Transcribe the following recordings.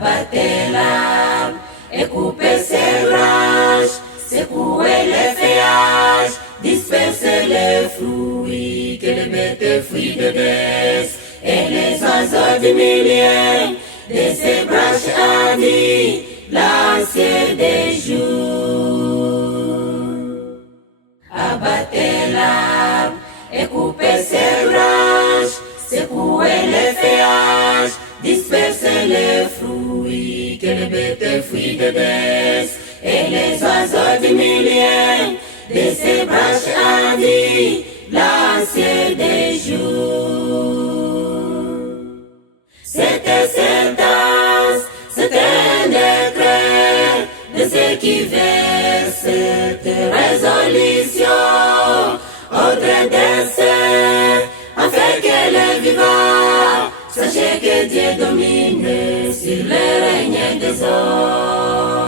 abattre l'arbre et couper ses branches, secouer les feuillages, disperser les fruits, que les bêtes fuient de baisse, et les oiseaux du milieu de ces branches hardies lancer des jours. Abattre l'arbre et couper ses branches, secouer les feuillages, disperser les fruits, que les bêtes fuient de baisse, et les oiseaux du milieu de ces branches hardies lancer des jours. C'était sentence, c'était un décret de ceux qui versent cette résolution, ordre d'essai, afin que les vivants sachent que Dieu domine sur le règne des hommes.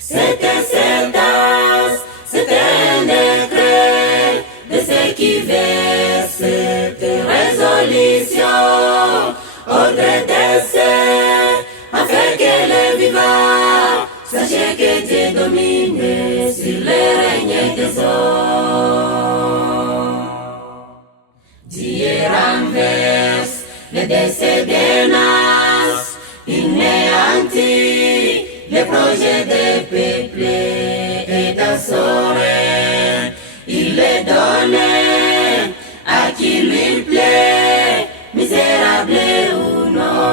C'était sentence, c'était un décret de ceux qui versent cette résolution, ordre d'essai, afin que les vivants sachent que Dieu domine sur le règne des hommes. Dieu renverse le décès des nations, il néantit les projets des peuples, et dans son règne, il les donne à qui lui plaît, misérable ou non.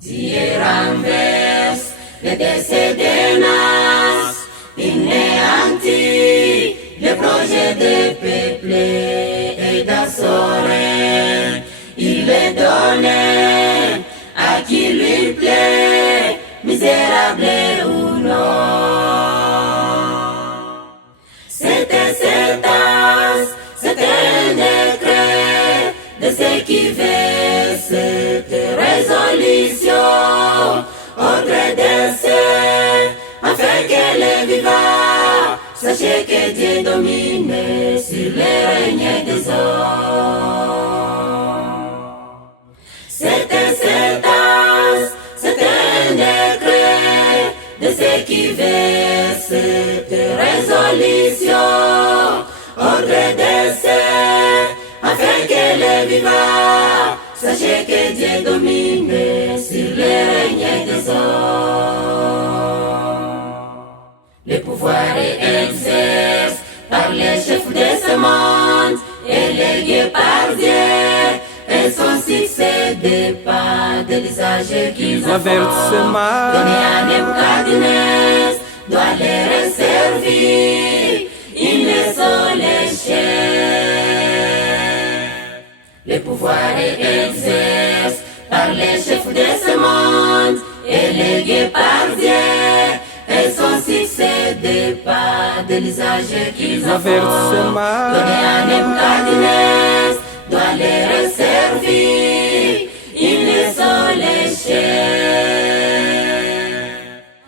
Dieu renverse le décès des nations, il néantit les projets des peuples, et dans son règne, il les donne à qui lui plaît, misérable ou non. C'était sentence, c'était un décret de ceux qui versent cette résolution, ordre d'essai, afin que les vivants sachent que Dieu domine sur le règne des hommes. C'était sentence, c'était un décret de ceux qui versent cette résolution, ordre d'essai, afin que les vivants sachent que Dieu domine sur le règne des hommes. Le pouvoir est exercé par les chefs de ce monde, élégués par Dieu, et son succès dépend de l'usage qu'ils en font. Donné à Nebuchadnezzar doit les resservir, ils ne sont les chefs. Le pouvoir est exercé par les chefs de ce monde, élégués par Dieu, et son succès dépend de l'usage qu'ils en font. Donné à Nebuchadnezzar doit les resservir, ils ne sont les chefs.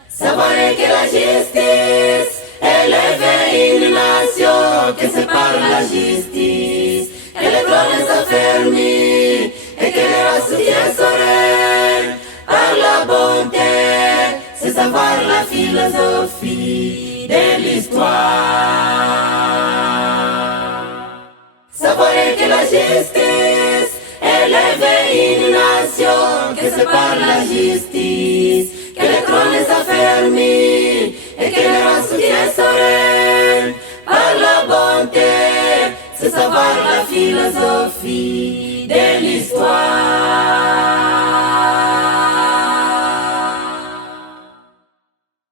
Savoir que la justice élève une nation, que c'est par la justice que les trônes sont fermés, et que les races soutiennent son règne par la bonté, c'est savoir la philosophie de l'histoire. Savoir que la justice élève une nation, que c'est par la justice que les trônes sont fermés, et que les races soutiennent son règne par la bonté, c'est savoir la philosophie de l'histoire.